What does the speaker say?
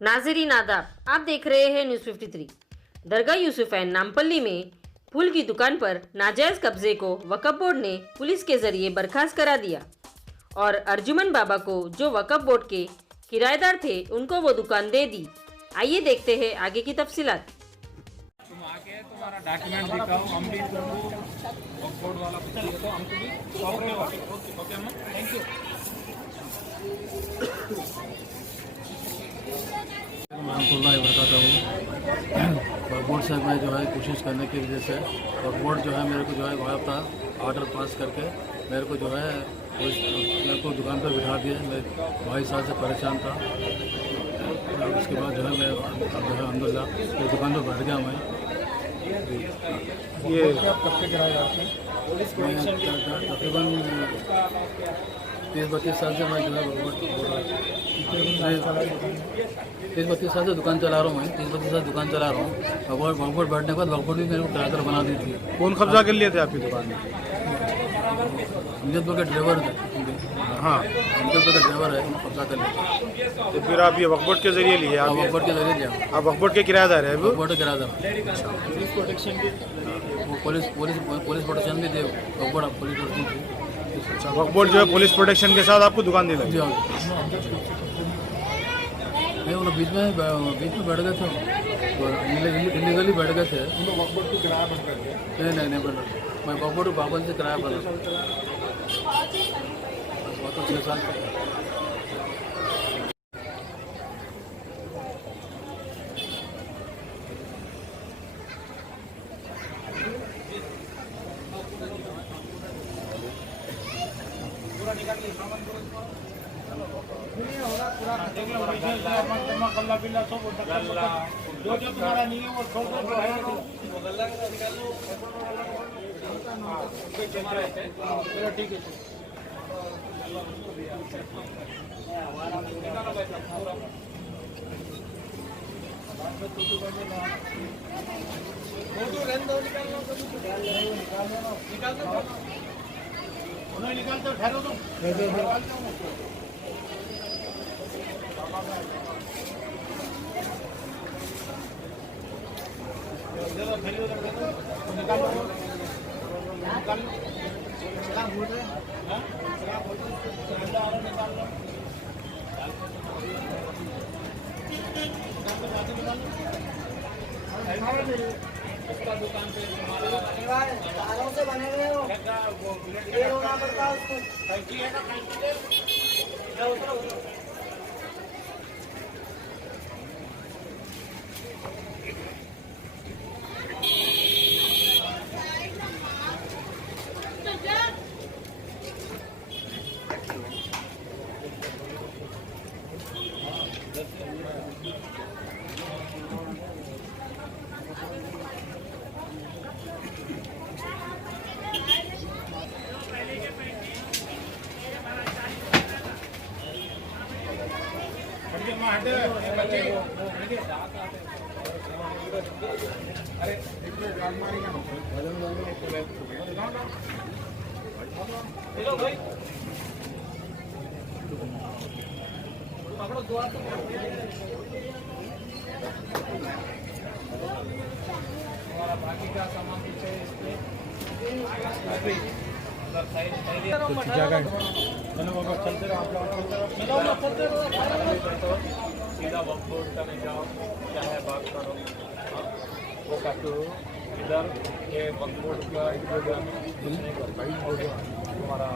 नाज़रीन आदाब, आप देख रहे हैं न्यूज़ 53। दरगाह यूसुफैन नामपल्ली में फूल की दुकान पर नाजायज़ कब्जे को वक्फ बोर्ड ने पुलिस के जरिए बर्खास्त करा दिया और अर्जुमन बाबा को, जो वक्फ बोर्ड के किराएदार थे, उनको वो दुकान दे दी। आइए देखते हैं आगे की तफसीलात। तुम आके तुम्हारा डॉक्यूमेंट दिखाओ, हम भी तुमको वक्फ बोर्ड वाला कुछ दिए तो हमको भी ओके अम्मा, थैंक यू। वक्फ बोर्ड से मैं जो है कोशिश करने की वजह से वक्फ बोर्ड जो है मेरे को जो है वहाँ था ऑर्डर पास करके मेरे को जो है मेरे को दुकान पर बिठा दिया। मैं 22 साल से परेशान था। उसके बाद जो है मैं अब जो है अलहमदिल्ला मेरी दुकान पर बैठ गया। मैं ये कब से किराएदार थे? तकरीबन 30-32 साल से मैं जो है 30-32 साल से दुकान चला रहा हूँ। मैं 30-32 साल दुकान चला रहा हूँ। वक्फ बोर्ड बैठने के बाद वक्फ बोर्ड भी मेरे को किराएदार बना दी थी। कौन कब्जा कर लिए थे आपकी दुकान में? अमजद के ड्राइवर थे। हाँ, अमजद के ड्राइवर है, उन्होंने कब्जा कर लिया। तो फिर आप ये वक्फ बोर्ड के जरिए लिए? आप वक्फ बोर्ड के जरिए लिया। आप वक्फ बोर्ड के किराएदार है? वक्फ बोर्ड के किराएदार पुलिस प्रोटेक्शन भी, वो पुलिस प्रोटेक्शन भी थे। वक्फ बोर्ड पुलिस प्रोटेक्शन थी। अच्छा, वक्फ बोर्ड जो है पुलिस प्रोटेक्शन के साथ आपको दुकान दिलाई? जी हाँ। नहीं, वो लोग बीच में बैठ गए थे, इलीगली बैठ गए थे। वक्फ बोर्ड को किराया बंद कर दिया? नहीं बना। मैं वक्फ बोर्ड पाबंद से किराया बना 6 साल तक। जो तुम्हारा नहीं है वो छोड़ दो। ठीक है। निकाल दो, ठहरो तुम। दुकान पे तारों से बने हुए हो, ये होना पड़ता है उसको। बाकी का सामान पीछे जगह चलो बाबा, चलते रहो आप लोग, चलते रहो। सीधा वक्फ बोर्ड का नहीं जाओ, चाहे बात करो वो काटो इधर ये वक्फ बोर्ड का तुम्हारा